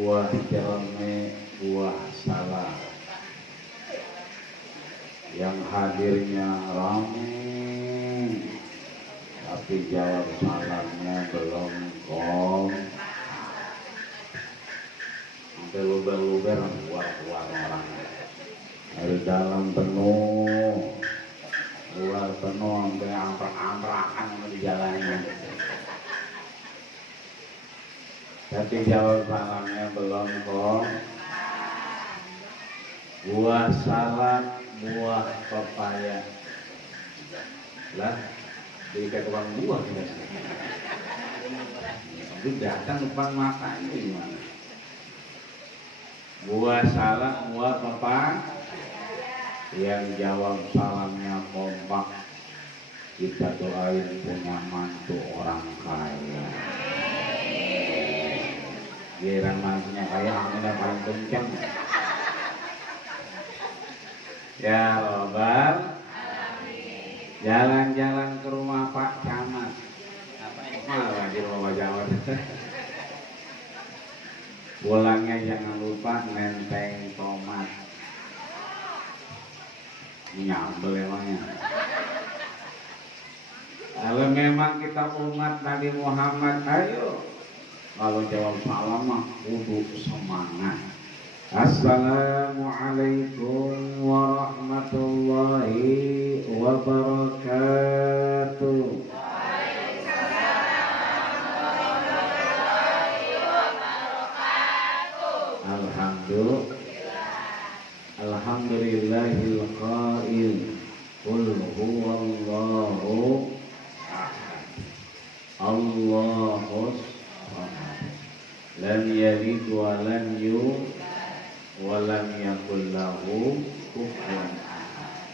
buah jerame, buah salah. Yang hadirnya ramai, tapi jawab salamnya belum kom. Sampai luber-luber keluar orang. Dari dalam penuh, luar penuh, sampai amprak-amprakan di jalannya. Tapi jawab salamnya belum kom. Buah salak, buah pepaya. Lah, di tukang buah kita. Itu datang depan makan ini gimana? Buah salak, buah pepaya. Yang jawab salamnya kompak. Kita doain punya mantu orang kaya. Giliran mantunya kaya, anginnya paling kencang. Ya Robbal, jalan-jalan ke rumah Pak Camat. Malah di rumah Pak Camat. Pulangnya jangan lupa nenteng tomat. Nyambel emangnya. Kalau memang kita umat Nabi Muhammad, ayo. Kalau jawab salam mah kudu semangat. Assalamualaikum warahmatullahi wabarakatuh. Alhamdulillahil qail qul huwallahu ahad Allahus samad lam yalid wa lam yulad wa lam yakul lahu kufuwan ahad.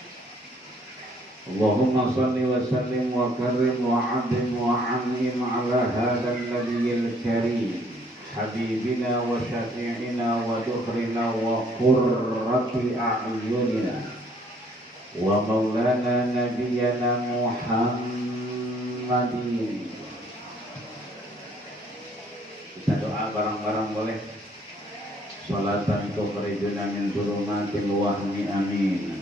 Allahumma shalli wa sallim wa karrim wa adim wa an'im ala hadzal nabiyil karim habibina wa syafi'ina wa dukhrina wa qurrati a'yunina wa maulana nabiyyana Muhammadin. Kita doa bareng-bareng boleh. Salatan tukhrijuna min dhulumatil wahmi amin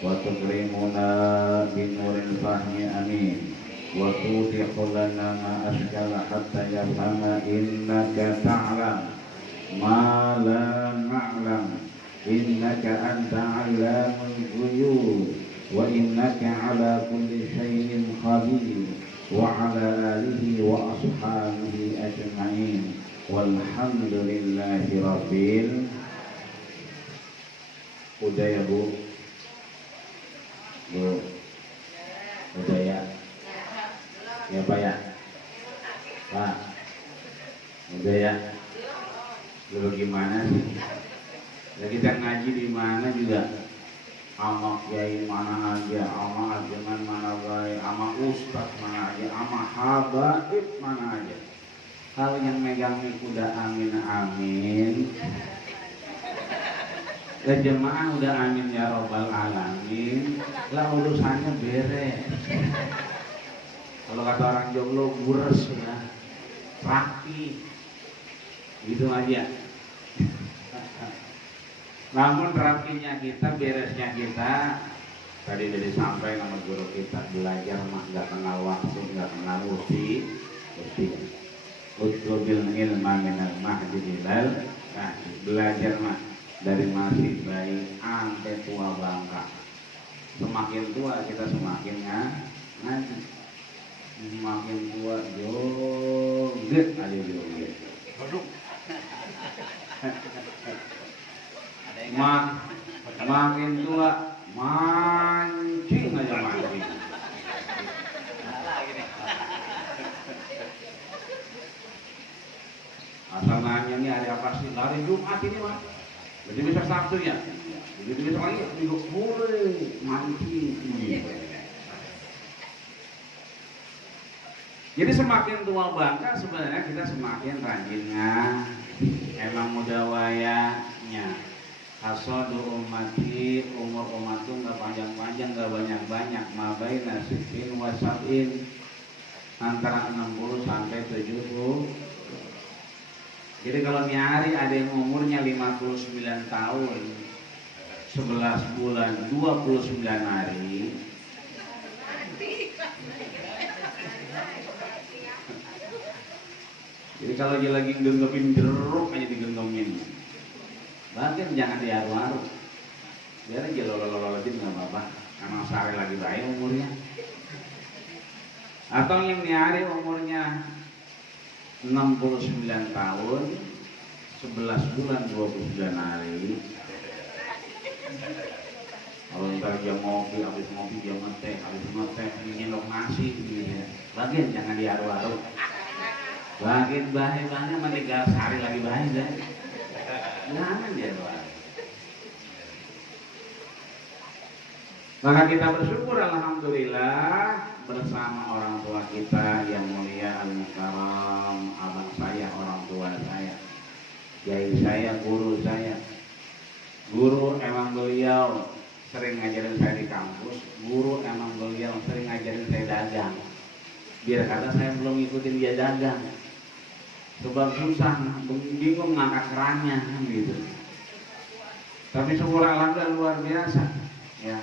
wa tukrimuna bi nuril fahmi amin wa tudhiqu lana ma ashkala hatta yafhama innaka ta'lam ma la na'lam innaka anta 'allamul ghuyub wa innaka 'ala kulli shay'in qadir wa 'ala alihi wa ashabihi ajma'in walhamdulillahi rabbil. Udah ya Bu? Bu udah ya? Ya Pak ya? Pak udah ya? Dulu gimana sih? Ya kita ngaji di mana juga ama kiai mana aja, ama ajengan mana baik, ama ustaz mana aja, ama habaib mana aja. Kalau yang megang udah amin amin. Ya jemaah udah amin ya robbal alamin. Lah urusannya beres. Kalau kata orang jomblo gures ya, rapi, gitu aja. Namun rapinya kita, beresnya kita, tadi dari sampai sama guru kita belajar mah nggak kenal waktu, nggak kenal usia. Utlubil ilma minal mahdi ilal kahfi. Belajar mah dari masih bayi sampai tua bangka. Semakin tua kita semakin ngaji. Semakin tua joget aja joget. Makin tua mancing aja mancing. Asal nanya nih hari apa sih? Hari Jumat ini Mas. Jadi bisa Sabtu ya. Jadi bisa lagi minggu mulai mancing. Jadi semakin tua bangka sebenarnya kita semakin rajin emang muda wayanya. Hasadu ummati, umur umatku nggak panjang-panjang, nggak banyak-banyak. Mabaina sittin wa sab'in, antara 60 sampai 70. Jadi kalau nyari ada yang umurnya 59 tahun, 11 bulan, 29 hari. Jadi kalau dia lagi genggopin jeruk aja digenggongin. Bahkan jangan diaru-aru. Biar aja lololotin nggak apa-apa. Emang sehari lagi baik umurnya. Atau yang nyari umurnya 69 tahun, 11 bulan 29 hari. Kalau ntar dia ngopi, habis ngopi dia ngeteh, nginok nasi gitu ya. Bagian jangan diaru-aru. Bagian bahaya-bahaya mandi gas hari lagi bahaya deh. Jangan diaru-aru. Maka kita bersyukur alhamdulillah bersama orang tua kita yang mulia al-mukarram, abang saya, orang tua saya, kiai saya, guru saya. Guru emang beliau sering ngajarin saya di kampus, guru emang beliau sering ngajarin saya dagang. Biar kata saya belum ngikutin dia dagang, sebab susah, bingung ngangkat kerannya gitu. Tapi syukur alhamdulillah luar biasa ya.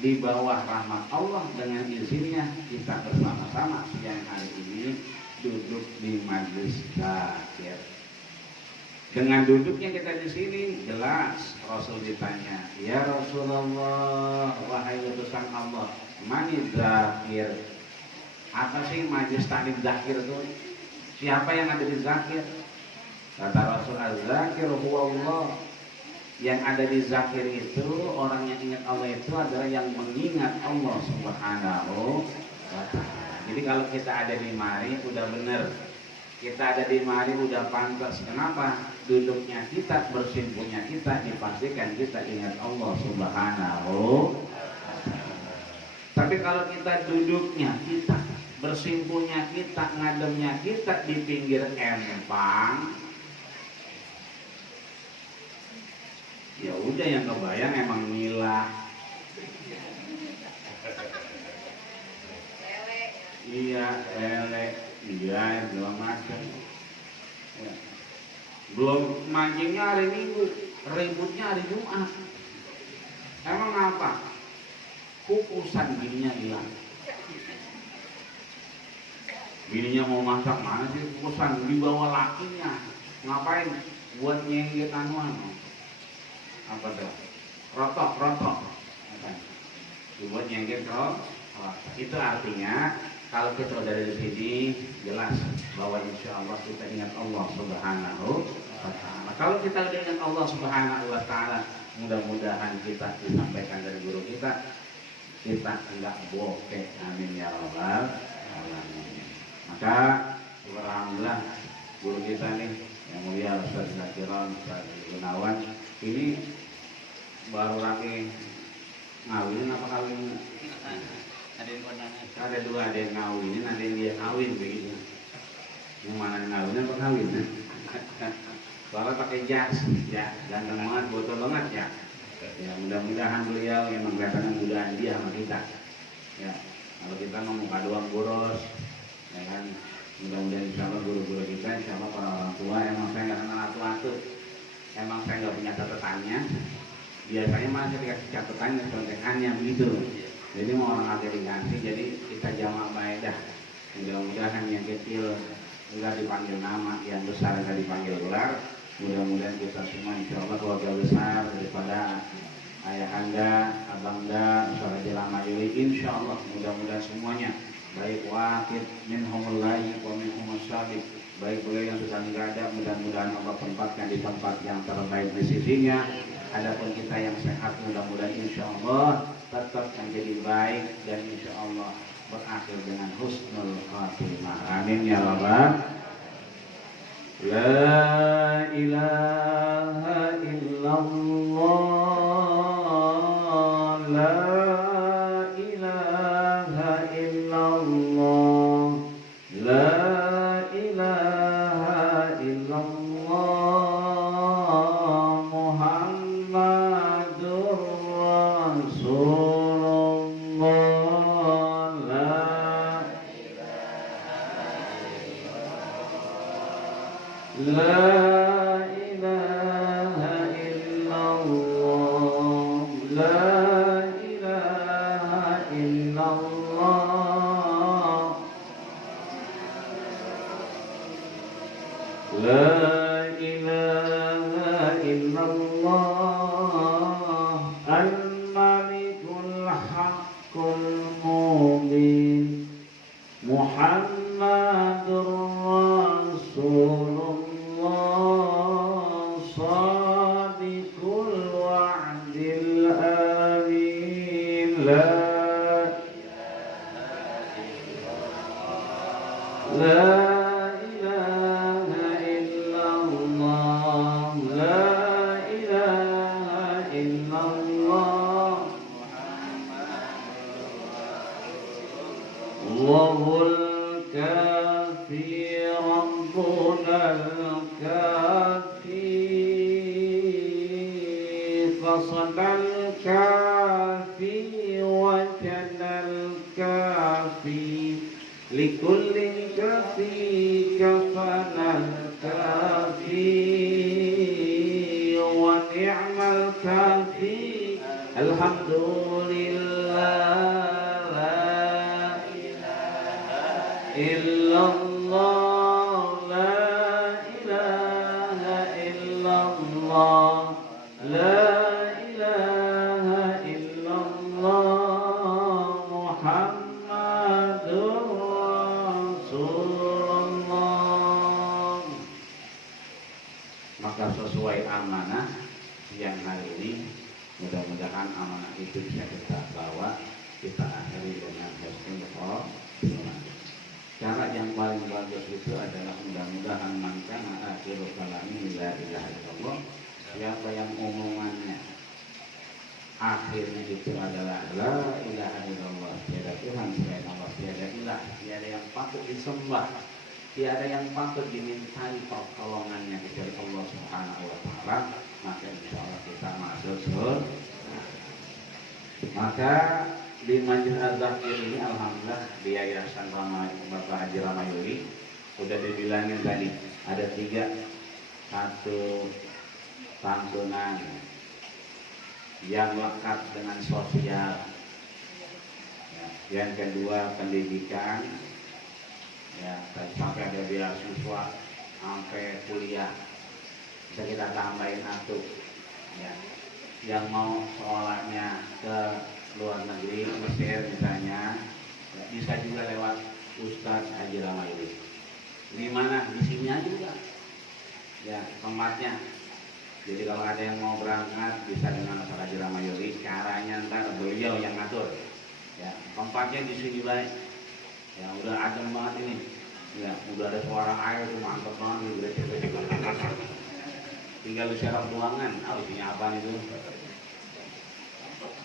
Di bawah rahmat Allah dengan izinnya kita bersama-sama siang hari ini duduk di majelis zikir. Dengan duduknya kita di sini jelas Rasul ditanya, ya Rasulullah, wahai utusan Allah, mani zakir? Apa sih majelis taklim zakir itu? Siapa yang ada di zakir? Kata Rasul, az-zakir huwa Allah. Yang ada di zakir itu, orang yang ingat Allah itu adalah yang mengingat Allah Subhanahu wa ta'ala. Jadi kalau kita ada di mari udah bener, kita ada di mari udah pantas. Kenapa? Duduknya kita, bersimpunya kita, dipastikan kita ingat Allah Subhanahu wa ta'ala. Tapi kalau kita duduknya kita, bersimpunya kita, ngademnya kita di pinggir empang, ya udah yang kebayang emang milah. Iya, lele, iya, segala macam. Ya. Belum mancingnya hari Minggu, ributnya hari Jumat. Emang apa? Kukusan bininya hilang. Bininya mau masak, mana sih kukusan? Dibawa lakinya. Ngapain? Buat nyenggit anuan. Apa tuh? Rotok. Dibuat nyenggit rotok. Itu artinya kalau kita udah dari sini jelas bahwa insya Allah kita ingat Allah Subhanahu wa ta'ala. Kalau kita udah ingat Allah Subhanahu wa ta'ala, mudah-mudahan kita disampaikan dari guru kita enggak bokeh. Amin ya rabbal alamin. Maka alhamdulillah guru kita nih yang mulia Ustaz Zakiron, Ustaz Gunawan ini baru lagi ngawin apa kawin? Ada dua, ada yang ngawinin, ada yang dia kawin begitu. Yang mana ngawin apa kawin? Soalnya pakai jas, ya ganteng banget, botol banget ya. Ya mudah-mudahan beliau yang mengatakan mudahan dia sama kita. Ya kalau kita mau muka doang boros, ya kan. Mudah-mudahan insya Allah guru-guru kita, insya Allah para orang tua, emang saya nggak kenal atu-atu. Emang saya nggak punya catatannya. Biasanya masih dikasih catatannya, contekannya begitu. Jadi mau orang ada dikasih, jadi kita jamak baik dah. Mudah-mudahan yang kecil enggak dipanggil nama, yang besar enggak dipanggil gelar. Mudah-mudahan kita semua insya Allah keluarga besar daripada ayah anda, abang anda, saudara Jelama Yuli, insya Allah mudah-mudahan semuanya baik wakil minhumullahi wa minhumus sabiq, baik beliau yang sudah tidak ada, mudah-mudahan Allah tempatkan di tempat yang terbaik di sisinya. Adapun kita yang sehat, mudah-mudahan insya Allah tetap menjadi baik dan insya Allah berakhir dengan husnul khatimah. Amin ya rabbal. La ilaha illallah, la ilaha illallah, la ilaha illallah, Muhammadur Rasulullah, la mubin. Muhammadur Rasulullah Shadiqul wa'dil amin. La ilaha illallah, la ilaha illallah. Allahul kafi rabbunal kafi fasadal kafi wajanal kafi likulli kafi kafanal kafi wa ni'mal kafi. Alhamdulillah illallah, la ilaha illallah, la ilaha illallah, Muhammadur Rasulullah. Maka sesuai amanah yang hari ini, mudah-mudahan amanah itu bisa kita bawa, kita akhiri dengan husnul khotimah. Cara yang paling bagus itu adalah mudah-mudahan mangkana akhiru kalami la ilaha illallah. Siapa yang omongannya akhirnya itu adalah la ilaha illallah, tiada Tuhan selain Allah, tiada ilah, tiada yang patut disembah, tiada yang patut dimintai pertolongannya kecuali Allah Subhanahu wa taala, maka insyaallah kita masuk surga. Maka di Majlis Az-Zakir ini alhamdulillah di Yayasan Bapak Haji Ramayuri sudah dibilangin tadi ada 3. 1 santunan yang lekat dengan sosial, ya. Yang kedua pendidikan, ya, sampai ada beasiswa sampai kuliah, bisa kita tambahin 1, ya. Yang mau sekolahnya ke luar negeri, Mesir misalnya, ya, bisa juga lewat Ustadz Haji Ramayuri. Di mana? Di sini juga, ya, tempatnya. Jadi kalau ada yang mau berangkat bisa dengan Ustadz Haji Ramayuri. Caranya ntar beliau yang ngatur, ya. Tempatnya di sini baik, ya, udah adem banget ini, ya, udah ada suara air tuh mantep banget, tinggal diserap ruangan, isinya apa itu.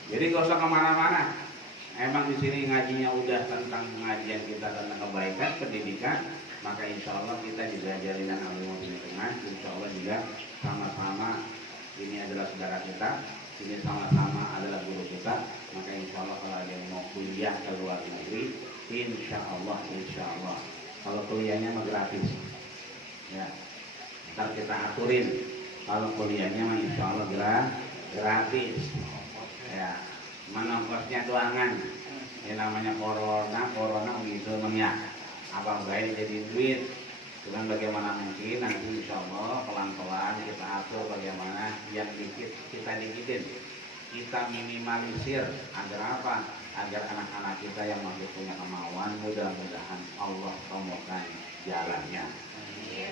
Jadi gak usah kemana-mana. Emang di sini ngajinya udah tentang pengajian kita tentang kebaikan, pendidikan, maka insya Allah kita juga jalinan ilmu lingkungan. Insya Allah juga sama-sama ini adalah saudara kita, ini sama-sama adalah guru kita. Maka insya Allah kalau ada yang mau kuliah ke luar negeri, insya Allah, kalau kuliahnya mah gratis, ya, ntar kita aturin. Kalau kuliahnya mah insya Allah gratis. Ya, mana ongkosnya doangan. Ini namanya corona begitu namanya. Abang baik jadi duit. Cuman bagaimana mungkin nanti insya Allah pelan-pelan kita atur bagaimana yang dikit kita dikitin. Kita minimalisir agar apa? Agar anak-anak kita yang masih punya kemauan mudah-mudahan Allah temukan jalannya.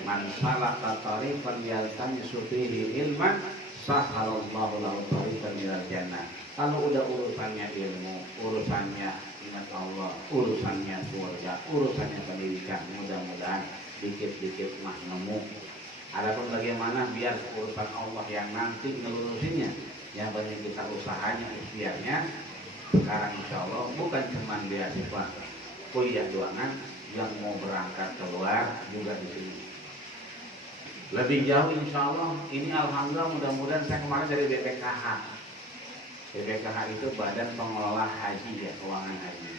Man salaka tariqan yaltamisu fihi ilman sahalallahu lahu tariqan ilal jannah. Kalau udah urusannya ilmu, urusannya ingat Allah, urusannya surga, urusannya pendidikan, mudah-mudahan dikit-dikit mah nemu. Adapun bagaimana biar urusan Allah yang nanti ngelurusinnya, yang banyak kita usahanya, ikhtiarnya. Sekarang insya Allah bukan cuma beasiswa kuliah doangan, yang mau berangkat keluar juga di sini. Lebih jauh insya Allah, ini alhamdulillah mudah-mudahan saya kemarin dari BPKH. BPKH itu Badan Pengelola Haji, ya, keuangan haji.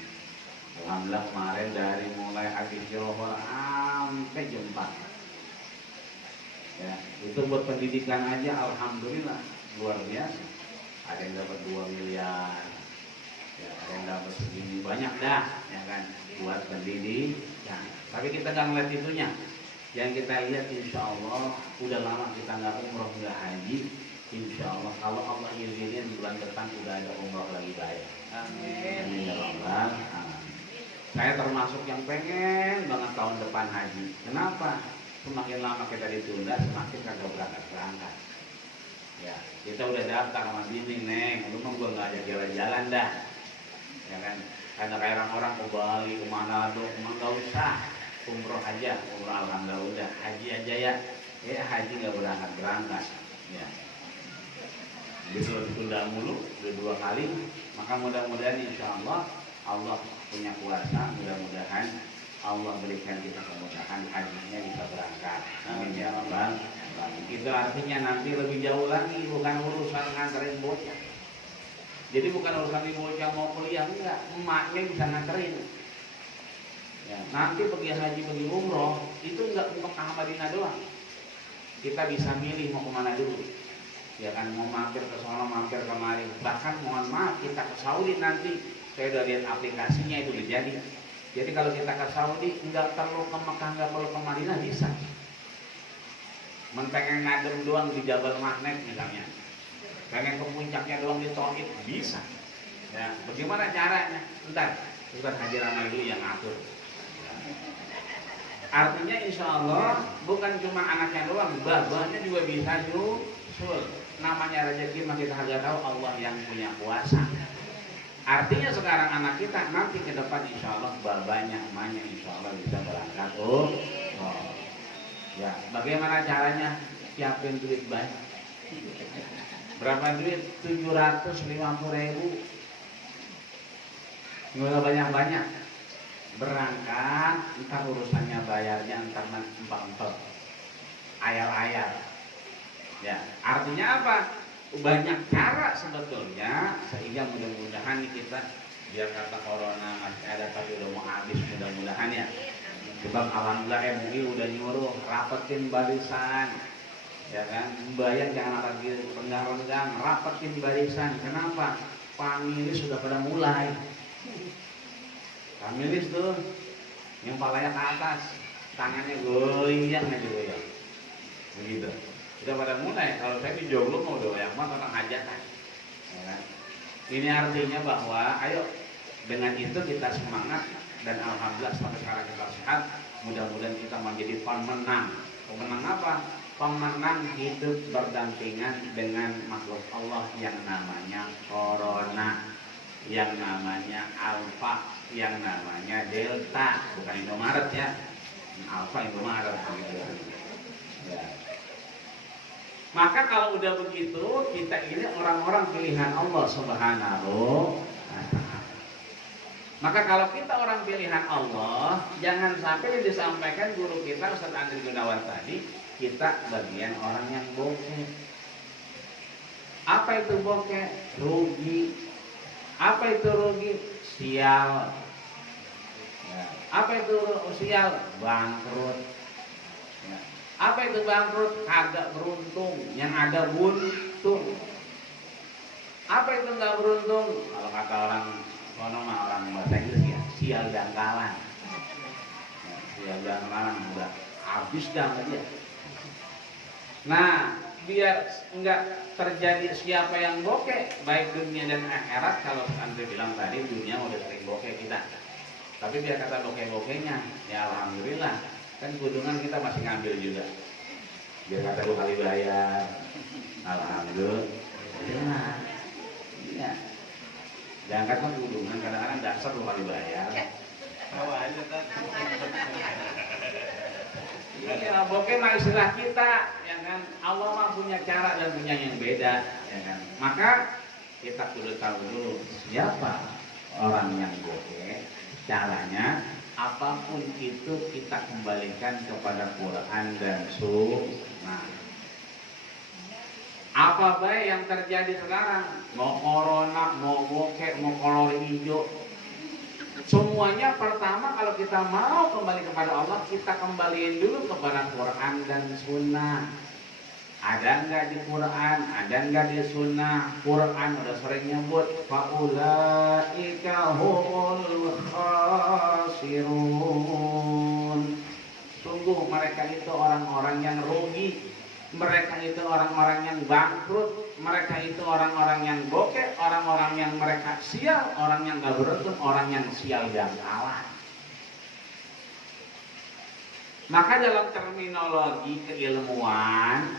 Alhamdulillah kemarin dari mulai habis Johor sampai Jempat, ya, itu buat pendidikan aja alhamdulillah luar biasa. Ada yang dapat 2 miliar, ya, ada yang dapat segini, banyak dah, ya kan, buat pendidikan. Tapi kita nggak ngeliat itunya. Yang kita lihat insya Allah udah lama kita nggak umroh nggak haji. Insya Allah kalau Allah izinin bulan depan udah ada umroh lagi baik. Amin. Amin ya Allah. Saya termasuk yang pengen banget tahun depan haji. Kenapa? Semakin lama kita ditunda, semakin kagak berangkat. Ya, kita udah daftar sama bini, Neng, lu mah gua nggak ajak jalan-jalan dah, ya kan? Karena kayak orang-orang ke Bali, kemana tuh, emang nggak usah, umroh aja, umroh alhamdulillah udah, haji aja ya, haji nggak berangkat, ya. Jadi ditunda mulu, udah 2 kali, maka mudah-mudahan insya Allah punya kuasa, mudah-mudahan Allah berikan kita kemudahan hajinya bisa berangkat. Amin ya rabbal alamin. Itu artinya nanti lebih jauh lagi, bukan urusan nganterin bocah. Jadi bukan urusan bocah mau kuliah, enggak, emaknya bisa nganterin. Ya, nanti pergi haji, pergi umroh itu enggak untuk ke Madinah doang. Kita bisa milih mau kemana dulu. Ya kan, mau mampir ke sana, mampir kemari. Bahkan mohon maaf, kita ke Saudi nanti, saya udah lihat aplikasinya itu udah jadi. Jadi kalau kita ke Saudi nggak perlu ke Mekah, nggak perlu ke Madinah, bisa. Pengen ngadem doang di Jabal Mahnet misalnya, pengen ke puncaknya doang di Tauhid, bisa. Ya, bagaimana caranya? Bentar Haji Ramai dulu yang ngatur. Artinya insya Allah bukan cuma anaknya doang, babanya juga bisa nyusul. Namanya rezeki mah kita harus tahu Allah yang punya kuasa. Artinya sekarang anak kita nanti ke depan insya Allah babanya, emaknya insya Allah bisa berangkat. Ya, bagaimana caranya? Siapin duit banyak. Berapa duit? 750.000. Nggak banyak-banyak. Berangkat, entar urusannya bayarnya entar empang-empang. Ayal-ayal. Ya, artinya apa? Banyak cara sebetulnya sehingga mudah-mudahan kita biar kata corona masih ada tapi udah mau habis mudah-mudahan ya. Sebab alhamdulillah MUI udah nyuruh rapetin barisan, ya kan? Bayang jangan lagi renggang-renggang, rapetin barisan. Kenapa? Pamilis sudah pada mulai. Pamilis tuh yang palanya ke atas, tangannya goyang aja goyang, begitu. Sudah pada mulai. Kalau saya di Joglo mau udah banyak banget orang hajatan, ya kan? Ini artinya bahwa ayo dengan itu kita semangat dan alhamdulillah sampai sekarang kita sehat. Mudah-mudahan kita menjadi pemenang. Pemenang apa? Pemenang hidup berdampingan dengan makhluk Allah yang namanya corona, yang namanya alfa, yang namanya delta, bukan Indomaret ya. Alfa Indomaret gitu. Ya. Maka kalau udah begitu, kita ini orang-orang pilihan Allah Subhanahu wa ta'ala. Maka kalau kita orang pilihan Allah, jangan sampai disampaikan guru kita Ustaz Andri Gunawan tadi, kita bagian orang yang bokeh. Apa itu bokeh? Rugi. Apa itu rugi? Sial. Apa itu sial? Bangkrut. Apa itu bangkrut? Kagak beruntung, yang ada buntung. Apa itu nggak beruntung? Kalau kata orang bahasa Inggris ya, sial dangkalan. Ya, sial dangkalan udah habis dah aja. Nah, biar nggak terjadi siapa yang bokeh baik dunia dan akhirat, kalau Anda bilang tadi dunia udah sering bokeh kita. Tapi biar kata bokeh-bokehnya, ya alhamdulillah. Kan kudungan kita masih ngambil juga, biar kata 2 kali bayar, alhamdulillah. Iya, jangan kata kudungan kadang-kadang dasar 2 kali bayar. Ya, bokeh mah istilah kita, ya kan? Allah mah punya cara dan punya yang beda, ya kan? Maka kita kudu tahu dulu siapa orang yang bokeh, caranya. Apapun itu kita kembalikan kepada Quran dan Sunnah. Apa baik yang terjadi sekarang? Mau corona, mau bokeh, mau kolor hijau, semuanya pertama kalau kita mau kembali kepada Allah, kita kembaliin dulu kepada Quran dan Sunnah. Ada nggak di Quran? Ada nggak di Sunnah? Quran udah sering nyebut faulaika humul khasirun. Sungguh mereka itu orang-orang yang rugi. Mereka itu orang-orang yang bangkrut. Mereka itu orang-orang yang bokeh. Orang-orang yang mereka sial. Orang yang gak beruntung. Orang yang sial dan kalah. Maka dalam terminologi keilmuan,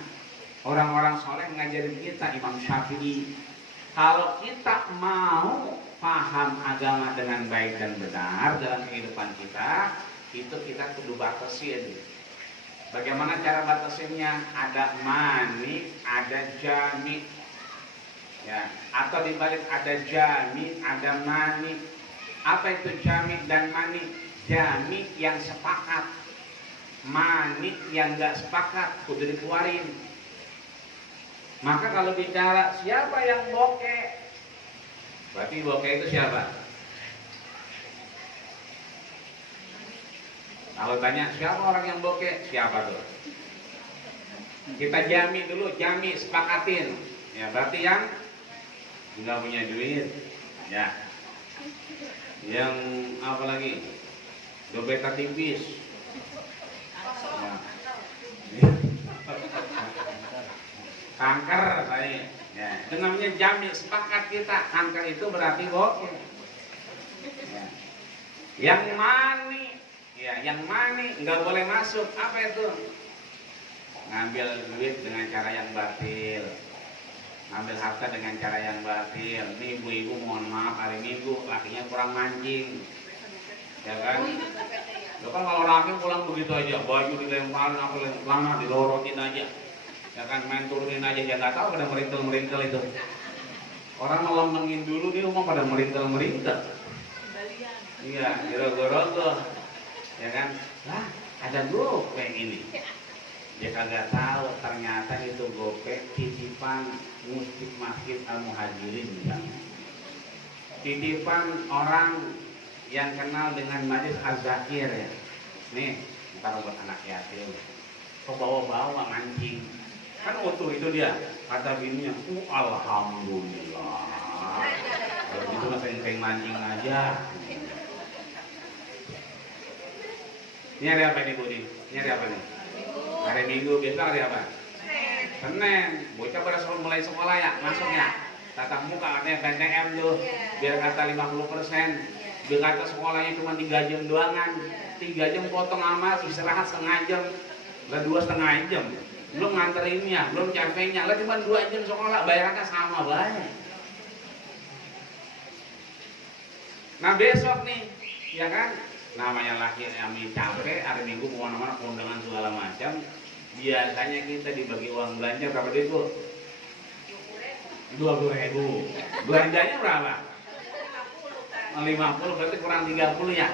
orang-orang soleh ngajarin kita, Imam Syafi'i, kalau kita mau paham agama dengan baik dan benar dalam kehidupan kita, itu kita kudu batasin. Bagaimana cara batasinnya? Ada mani, ada jami, ya, atau dibalik ada jami, ada mani. Apa itu jami dan mani? Jami yang sepakat, mani yang nggak sepakat, kudu dikeluarin. Maka kalau bicara siapa yang bokeh, berarti bokeh itu siapa? Kalau tanya siapa orang yang bokeh, siapa tuh? Kita jami dulu, jami sepakatin. Ya berarti yang nggak punya duit, ya. Yang apa lagi? Dompetnya tipis. Ya. Kanker saya. Ya. Itu namanya jami, sepakat kita. Kanker itu berarti bokeh. Ya. Yang mani, ya, yang mani nggak boleh masuk. Apa itu? Ngambil duit dengan cara yang batil, ngambil harta dengan cara yang batil. Nih ibu-ibu mohon maaf, hari Minggu lakinya kurang mancing, ya kan? Lo kan kalau laki pulang begitu aja, baju dilemparin, apa lama dilorotin aja, ya kan, main turunin aja, ya nggak tahu pada merintel itu. Orang ngelembengin dulu di rumah pada merintel. Iya, goro-goro, ya kan? Lah, ada gope ini. Dia kagak tahu ternyata itu gope titipan musik masjid Al-Muhajirin, misalnya. Titipan orang yang kenal dengan Majlis Az-Zakir, ya. Nih, ntar buat anak yatim. Kok bawa-bawa mancing? Kan utuh itu dia. Kata bininya, alhamdulillah. Kalau gitu mah sering-sering mancing aja. Ini hari apa nih, Budi? Ini hari apa nih? Hari Minggu, besok hari apa? Senin. Bocah pada mulai sekolah ya, masuk ya. Tatap muka katanya PTM tuh, biar kata 50%. Biar kata sekolahnya cuma 3 jam doangan. 3 jam potong amal, istirahat setengah jam. Lah 2,5 jam. Belum nganterinnya, belum capeknya. Lah cuma 2 jam sekolah, bayarannya sama banyak. Nah besok nih, ya kan? Namanya laki yang capek, hari Minggu kemana-mana undangan segala macam. Biasanya kita dibagi uang belanja berapa duit, Bu? 20.000. Belanjanya berapa? 50, berarti kurang 30 ya?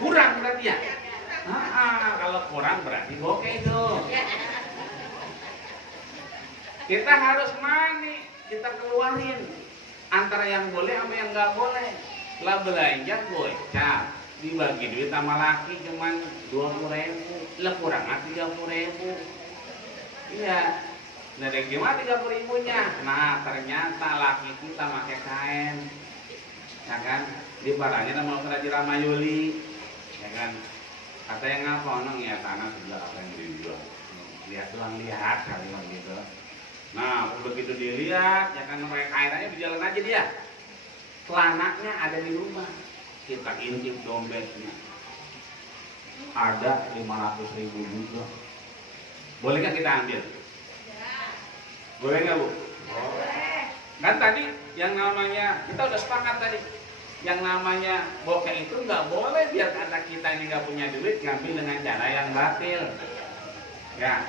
Kurang berarti ya? Kalau kurang berarti oke itu. Kita harus mani, kita keluarin antara yang boleh sama yang nggak boleh. Lah belanja bocah dibagi duit sama laki cuman 20.000, lah kurang 30.000. Iya. Nah, dari gimana 30.000-nya? Nah, ternyata laki kita pakai kain, ya kan? Di barangnya mau ke Raja Ramayuli, ya kan? Kata yang ngapa? Nong ya tanah sebelah apa yang dijual? Lihat doang, lihat kali gitu. Nah, begitu dilihat, ya kan pakai kain aja berjalan aja dia. Celananya ada di rumah. Kita intip dompetnya, ada 500.000 juga. Bolehkah kita ambil? Boleh nggak, Bu? Boleh. Kan tadi yang namanya kita udah sepakat tadi, yang namanya bokeh itu nggak boleh biar kata kita ini nggak punya duit ngambil dengan cara yang batil. Ya.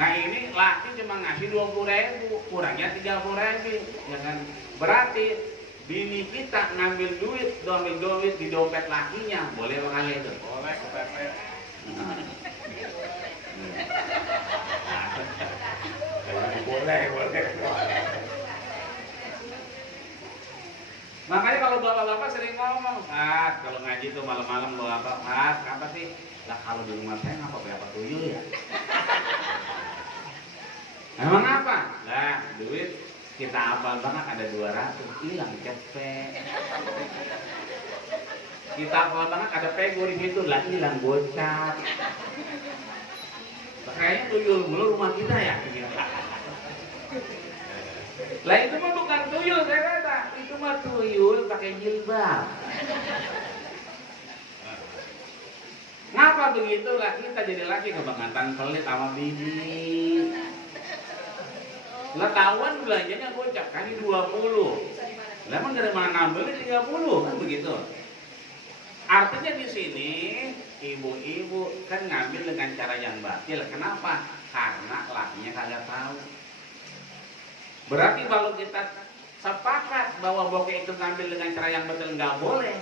Nah ini laki cuma ngasih 20.000, kurangnya 30.000, ya kan? Berarti bini kita ngambil duit di dompet lakinya, boleh apa itu? Boleh, kepepet. Boleh. Makanya kalau bapak-bapak sering ngomong, kalau ngaji tuh malam-malam bapak, apa sih? Lah kalau di rumah saya ngapa berapa tuyul ya? Emang apa? Lah duit kita apal banget ada 200, hilang cepet. Kita apal banget ada pego di situ, lah hilang gocap. Kayaknya tuyul mulu rumah kita ya. Lah itu mah bukan tuyul, saya kata. Itu mah tuyul pakai jilbab. Ngapa Kenapa begitu? Lah kita jadi laki kebangetan pelit sama bini. Lah tahuan belanjanya gocap kali 20. Lah emang dari mana nambahnya 30 kan begitu. Artinya di sini ibu-ibu kan ngambil dengan cara yang batil. Kenapa? Karena lakinya kagak tahu. Berarti kalau kita sepakat bahwa bokeh itu ngambil dengan cara yang betul nggak boleh,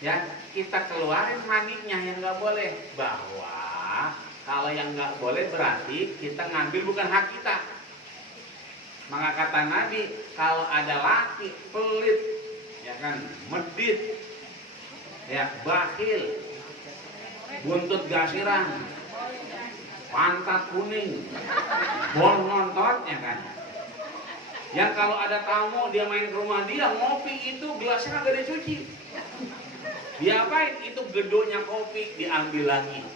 ya kita keluarin maniknya yang nggak boleh. Bahwa kalau yang nggak boleh berarti kita ngambil bukan hak kita. Maka kata Nabi, kalau ada laki pelit, ya kan, medit, ya bakhil, buntut gasiran, pantat kuning, bol ngontot, ya kan. Yang kalau ada tamu dia main ke rumah dia ngopi itu gelasnya kagak dicuci. Diapain? Itu gedonya kopi diambil lagi,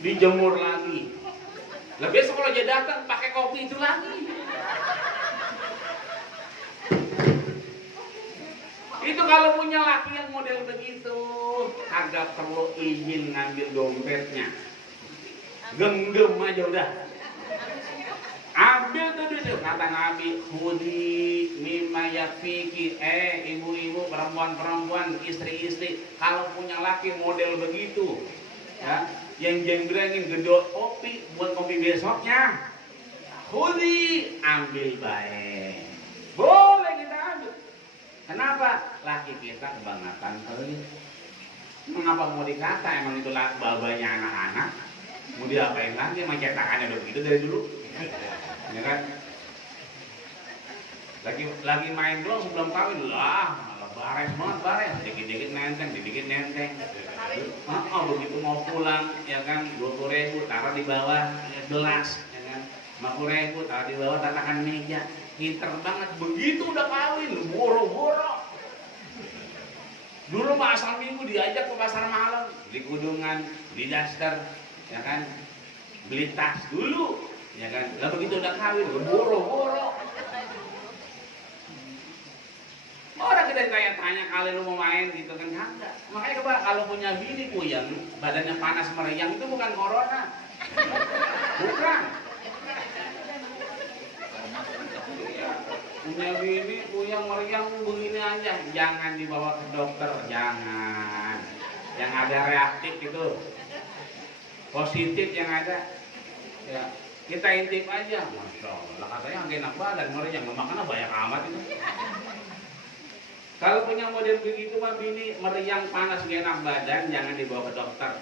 dijemur lagi. Lah besok kalau dia datang pakai kopi itu lagi. Itu kalau punya laki yang model begitu, agak perlu izin ngambil dompetnya. Genggam aja udah. Ambil tuh dulu, kata Nabi, khudi mimma yakfiki. Ibu-ibu, perempuan-perempuan, istri-istri, kalau punya laki model begitu, ya, yang jenggrengin gedor kopi buat kopi besoknya, khudi, ambil baik. Boleh kita ambil. Kenapa? Laki kita kebangetan pelit. Mengapa mau dikata? Emang itu babanya anak-anak. Mau diapain lagi? Emang cetakannya udah begitu dari dulu. Ya kan? Lagi main doang sebelum kawin lah, malah bares banget bares, dikit-dikit nenteng. Begitu mau pulang, ya kan, 20.000 taruh di bawah gelas, ya kan, 50.000 taruh di bawah tatakan meja. Pinter banget, begitu udah kawin, boro-boro. Dulu mah asal minggu diajak ke pasar malam, beli kudungan, beli daster, ya kan, beli tas dulu. Ya kan, lah begitu udah kawin, boro-boro. Orang kita tanya kali lu mau main gitu kan, enggak. Makanya coba kalau punya bini puyeng, badannya panas meriang itu bukan corona. Bukan. Ya, punya bini puyeng meriang begini aja, jangan dibawa ke dokter, jangan. Yang ada reaktif itu, positif yang ada. Ya. Kita intip aja, Masya Allah, katanya agak enak badan, meriang, makannya banyak amat itu. Kalau punya model begitu mah bini meriang panas gak enak badan, jangan dibawa ke dokter.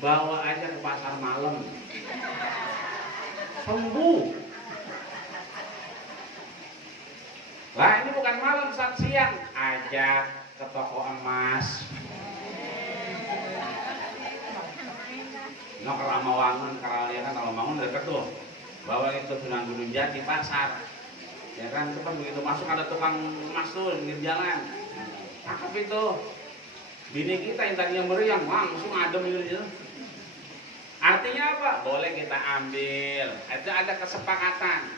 Bawa aja ke pasar malam. Sembuh. Lah ini bukan malam, saat siang. Ajak ke toko emas. Nah, Keramawangun, Karalian, Rawamangun dekat tuh. Bawa itu Sunan Gunung Jati pasar. Ya kan, itu kan begitu masuk ada tukang emas tuh di jalan. Cakep itu. Bini kita yang tadinya meriang, langsung adem gitu. Artinya apa? Boleh kita ambil. Ada kesepakatan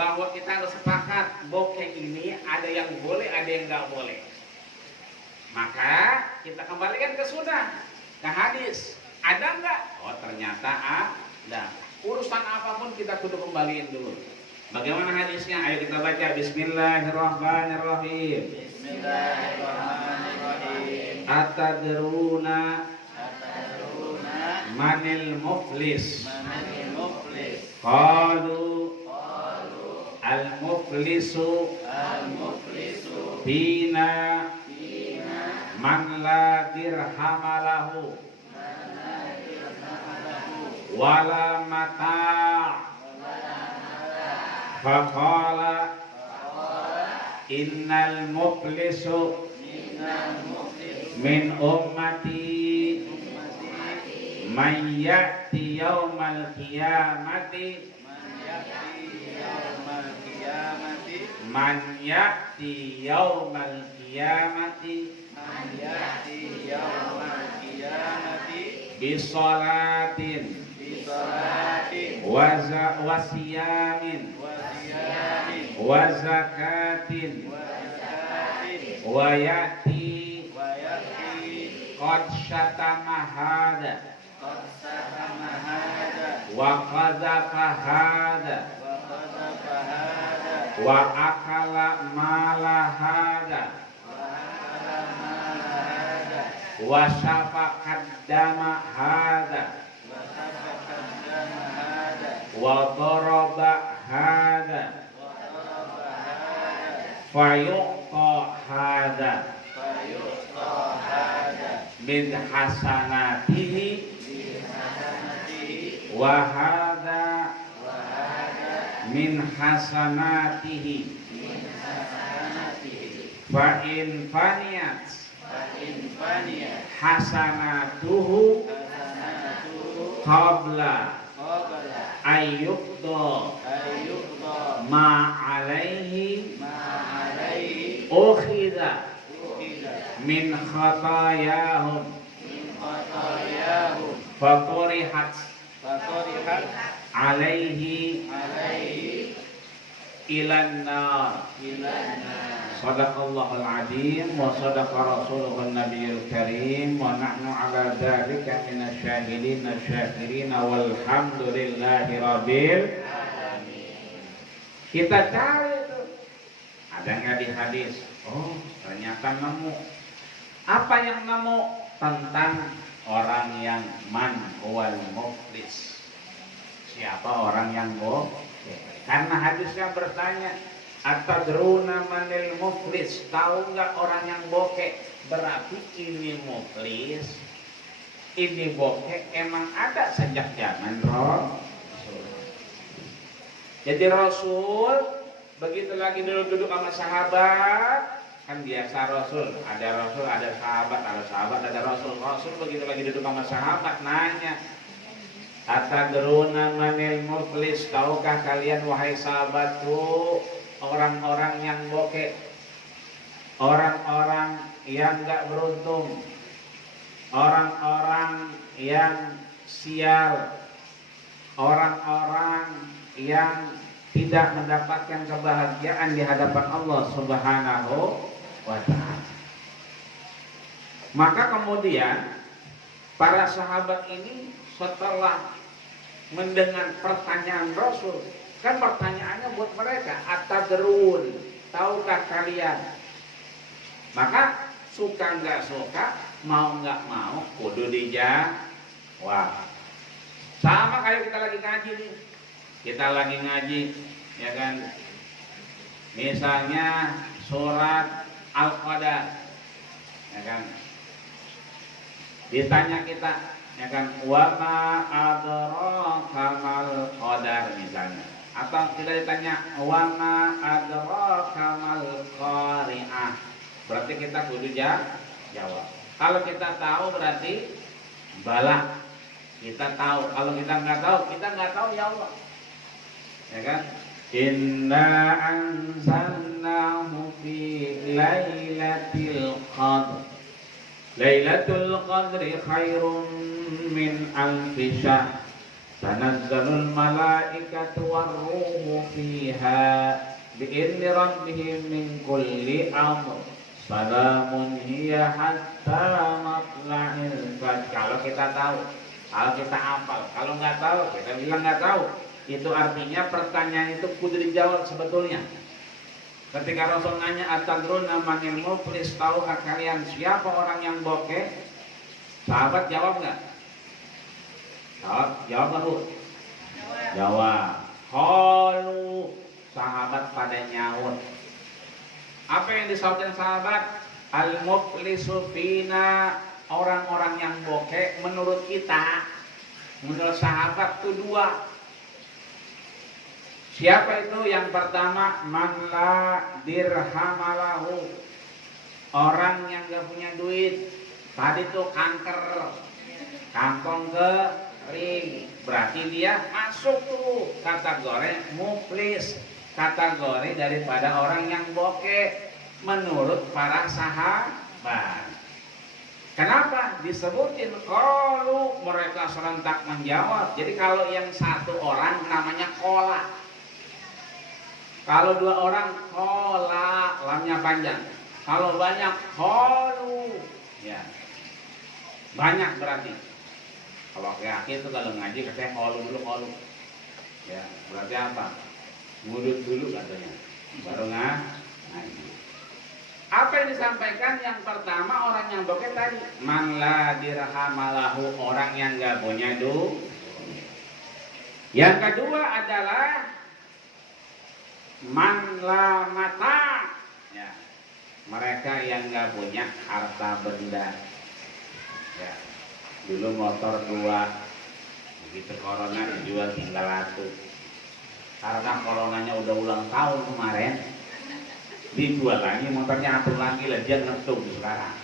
bahwa kita harus sepakat bokeh ini ada yang boleh, ada yang nggak boleh. Maka kita kembalikan ke sunnah, ke hadis. Ada nggak? Oh ternyata ada. Urusan apapun kita kudu kembaliin dulu. Bagaimana hadisnya? Ayo kita baca. Bismillahirrahmanirrahim. Bismillahirrahmanirrahim. Atadruna manil muflis. Qalu al-muflisu hina man la dirhamalahu wala mata' faqala innal muflisu min ummati man ya'ti yawmal qiyamati bisolatin wa siyamin wa zakatin wa ya'ti qad syatama hada wa qadzafa hada wa akala mala hada wa syafaqad dama hada wa daraba hada fayuqa hada min hasanatihi wa hada min hasanatihi fa in faniyat hasanatuhu qabla ayyuqda ma alaihi ukhidha min khatayahum faturihat alaihi ilan nar. Sadaqallahul azim wa sadaqa rasuluhun nabiyul karim wa nahnu ala dzalika minasy syahidin asy-syakirin walhamdulillahi rabbil alamin. Kita cari itu ada nggak di hadis? Oh, ternyata nemu. Apa yang nemu? Tentang orang yang man wal muflis. Siapa orang yang karena hadisnya bertanya, atadruna manil muflis, tahu nggak orang yang bokeh? Berarti ini muflis, ini bokeh emang ada sejak zaman Rasul. Jadi Rasul begitu lagi duduk sama sahabat, kan biasa Rasul ada sahabat, ada Rasul. Rasul begitu lagi duduk sama sahabat nanya, atadruna manil muflis, tahukah kalian wahai sahabatku orang-orang yang bokeh, orang-orang yang gak beruntung, orang-orang yang sial, orang-orang yang tidak mendapatkan kebahagiaan di hadapan Allah Subhanahu wa ta'ala. Maka kemudian para sahabat ini setelah mendengar pertanyaan Rasul, kan pertanyaannya buat mereka, atadrun, tahukah kalian? Maka suka nggak suka, mau nggak mau, kudu dijawab. Sama kayak kita lagi ngaji nih, kita lagi ngaji, ya kan? Misalnya surat Al-Qadar, ya kan? Ditanya kita, ya kan, wa ma adraka mal qadar misalnya, atau kita ditanya wa ma adraka mal qari'ah, berarti kita kudu jawab. Kalau kita tahu berarti bala, kita tahu. Kalau kita nggak tahu ya Allah, ya kan? Inna anzalnahu fi lailatul qadr. Lailatul qadri khairum min alfi syahr. Tanazzalul malaikatu war-ruhu fiha bi'izni rabbihim min kulli amr. Salamun hiya hatta matla'il fajr. Kalau kita tahu, kalau kita hafal, kalau nggak tahu, kita bilang nggak tahu. Itu artinya pertanyaan itu kudu dijawab sebetulnya. Ketika Rasul nanya, atadruna manil muflis, tahukah kalian siapa orang yang bokeh? Sahabat jawab nggak? Jawab nggak Bu? Jawab. Qalu, sahabat pada nyaut. Apa yang disautin sahabat? Al muflisu fina, orang-orang yang bokeh menurut kita, menurut sahabat itu dua. Siapa itu? Yang pertama, man la dirhamalahu, orang yang gak punya duit. Tadi tuh kanker, kantong kering, berarti dia masuk tuh kategori muflis, kategori daripada orang yang bokeh menurut para sahabat. Kenapa disebutin? Kalau mereka serentak menjawab. Jadi kalau yang satu orang namanya kola, kalau dua orang kola, lamnya panjang. Kalau banyak kolu, ya. Banyak berarti. Kalau aki-aki itu kalau ngaji katanya holu. Ya, berarti apa? Ngudut dulu katanya. Baru ngaji. Apa yang disampaikan? Yang pertama orang yang bokeh tadi, man la dirhamalahu, orang yang enggak punya duit. Yang kedua adalah man la mata, ya, mereka yang enggak punya harta benda. Ya, dulu motor 2, begitu corona dijual tinggal 1. Karena coronanya udah ulang tahun kemarin, dijual lagi motornya, atur lagi lah, dia ngetung sekarang.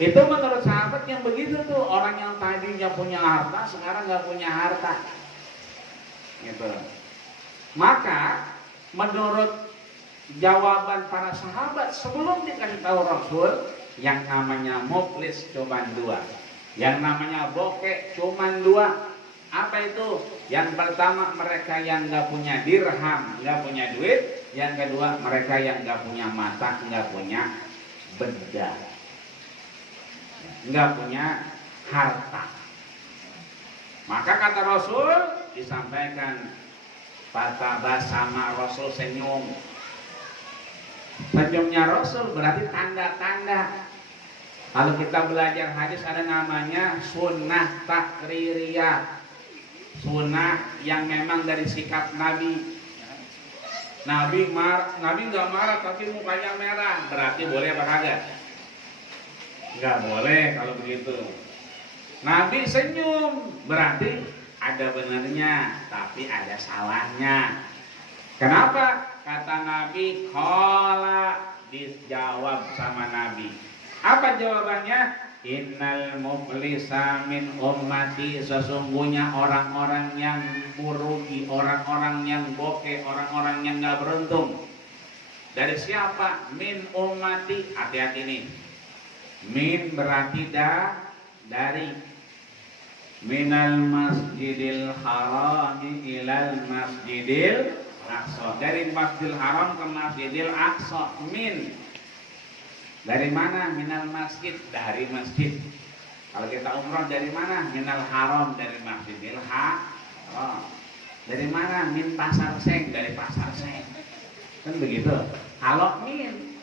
Itu menurut sahabat yang begitu tuh, orang yang tadinya punya harta sekarang nggak punya harta, gitu. Maka menurut jawaban para sahabat sebelum dikasih tahu Rasul, yang namanya muflis cuma 2, yang namanya bokeh cuma 2. Apa itu? Yang pertama mereka yang nggak punya dirham, nggak punya duit. Yang kedua mereka yang nggak punya mata, nggak punya benda, nggak punya harta. Maka kata Rasul disampaikan, fatabasama, Rasul senyum. Senyumnya Rasul berarti tanda-tanda. Kalau kita belajar hadis ada namanya sunnah takririyah, sunnah yang memang dari sikap Nabi. Nabi nggak marah tapi mukanya merah, berarti boleh apa kagak? Nggak boleh kalau begitu. Nabi senyum, berarti ada benernya tapi ada salahnya. Kenapa? Kata Nabi, qala, dijawab sama Nabi. Apa jawabannya? Innal muflisa min ummati, sesungguhnya orang-orang yang merugi, orang-orang yang bokeh, orang-orang yang gak beruntung. Dari siapa? Min ummati, hati-hati nih. Min berarti dari. Minal masjidil harami ilal masjidil aqsa. Dari masjidil haram ke masjidil aqsa. Min. Dari mana? Minal masjid, dari masjid. Kalau kita umrah dari mana? Minal haram, dari masjidil haram. Dari mana? Min pasar seng, dari pasar seng. Kan begitu. Kalau min,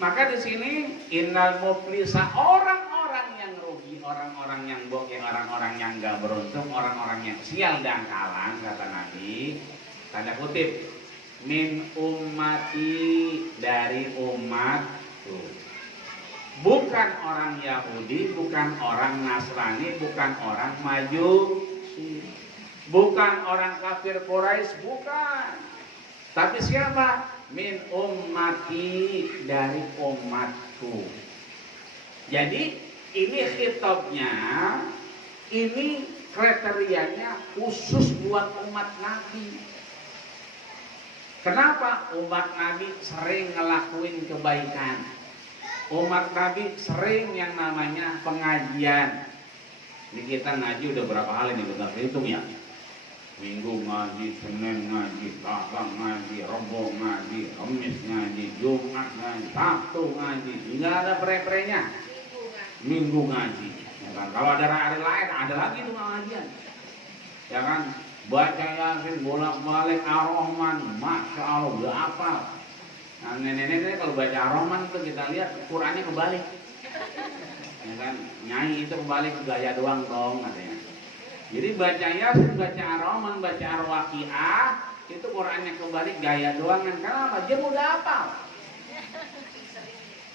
maka di sini innal muflisa, orang-orang yang rugi, orang-orang yang bokeh, orang-orang yang gak beruntung, orang-orang yang sial dan kalah, kata Nabi. Tanda kutip, min ummati, dari umat. Bukan orang Yahudi, bukan orang Nasrani, bukan orang Majusi, bukan orang kafir Quraisy, bukan. Tapi siapa? Min ummati, dari umatku. Jadi ini khitabnya, ini kriterianya khusus buat umat Nabi. Kenapa? Umat Nabi sering ngelakuin kebaikan. Umat Nabi sering yang namanya pengajian. Ini kita ngaji udah berapa kali nih, bentar hitung ya. Minggu ngaji, Senin ngaji, Selasa ngaji, Rabu ngaji, Kamis ngaji, Jumat ngaji, Sabtu ngaji. Nggak ada pre-prenya. Minggu ngaji. Ya kan? Kalau ada hari lain ada lagi tuh pengajian. Ya kan? Baca Yasin bolak-balik Ar-Rahman, Masya Allah, udah hafal. Nah, nenek-nenek kalau baca Ar-Rahman tuh kita lihat Qurannya kebalik. Ya kan? Nyai itu kebalik, gaya doang dong katanya. Jadi baca Yasin, baca Ar-Rahman, baca Ar-Waqiah, itu Qurannya kebalik, gaya doang kan. Kenapa? Dia udah hafal.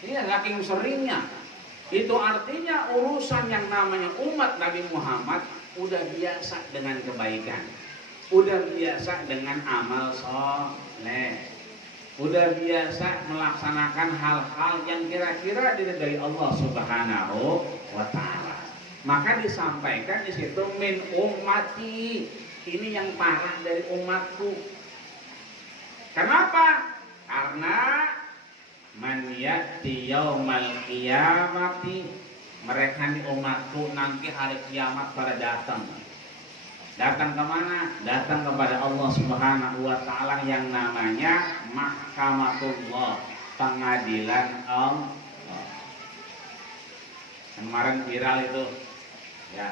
Ini saking seringnya. Itu artinya urusan yang namanya umat Nabi Muhammad udah biasa dengan kebaikan, udah biasa dengan amal soleh, udah biasa melaksanakan hal-hal yang kira-kira diridhai Allah Subhanahu wa Ta'ala. Maka disampaikan di situ min ummati, ini yang parah dari umatku. Kenapa? Karena man ya'ti yaumal qiyamati, mereka di umatku nanti hari kiamat pada datang. Datang kemana? Datang kepada Allah Subhanahu wa Ta'ala yang namanya Mahkamatullah, pengadilan Allah. Kemarin viral itu, ya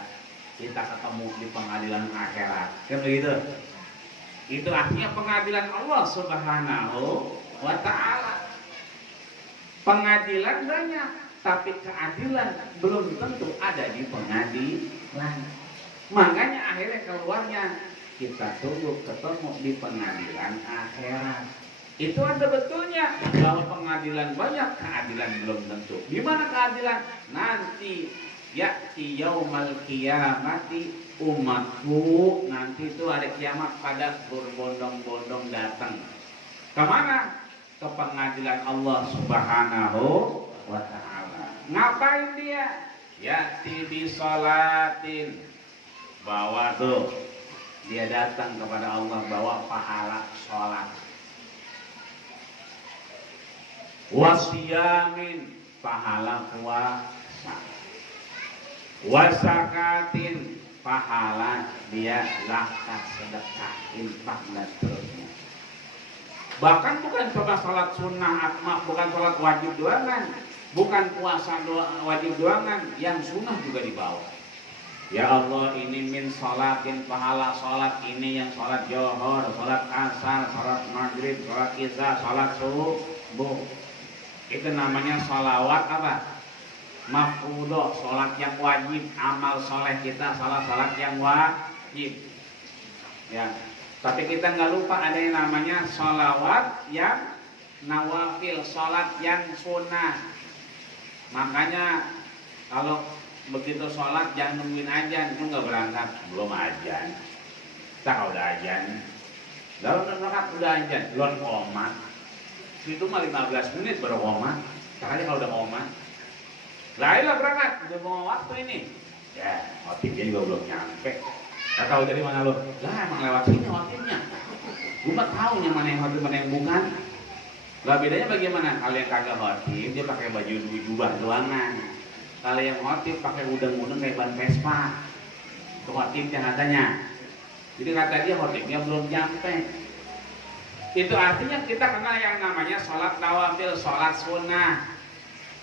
kita ketemu di pengadilan akhirat, kan begitu? Itu artinya pengadilan Allah Subhanahu wa Ta'ala. Pengadilan banyak, tapi keadilan belum tentu ada di pengadilan. Makanya akhirnya keluarnya kita tunggu ketemu di pengadilan akhirat. Itu ada betulnya bahwa pengadilan banyak, keadilan belum tentu. Gimana keadilan? Nanti ya'ti yaumal qiyamati umatku, nanti itu hari kiamat pada berbondong-bondong datang. Kemana? Ke pengadilan Allah Subhanahu wa Ta'ala. Ngapain dia? Ya'ti bi sholatin, bawa tuh, dia datang kepada Allah bawa pahala sholat. Wasiyamin, pahala puasa. Wasakatin, pahala dia zakat, sedekah, infak dan seterusnya. Bahkan bukan coba sholat sunnah atma, bukan sholat wajib doangan, bukan puasa wajib doangan, yang sunnah juga dibawa. Ya Allah, ini min sholatin, pahala sholat ini yang sholat johor, sholat asar, sholat maghrib, sholat isya, sholat subuh. Itu namanya sholawat apa? Mafruḍah, sholat yang wajib, amal soleh kita sholat yang wajib. Ya, tapi kita nggak lupa ada yang namanya sholawat yang nawafil, sholat yang sunnah. Makanya kalau begitu sholat jangan nungguin ajan, itu nggak berangkat, belum ajan. Tak udah ajan, lalu berangkat udah ajan, belum qomat. Itu mah 15 menit baru qomat. Caranya kalau udah qomat, lah berangkat, udah mau waktu ini. Ya, khotibnya juga belum nyampe. Gak tahu dari mana lo? Lah emang lewat sini khotibnya. Gue mah tahu yang mana yang khotib mana yang bukan. Lah bedanya bagaimana? Kalau yang kagak khotib dia pakai baju jubah doangan. Kalau yang khotib pakai udeng-udeng kayak ban Vespa. Itu khotibnya katanya. Jadi kata dia khotibnya belum nyampe. Itu artinya kita kenal yang namanya sholat nawafil, sholat sunnah.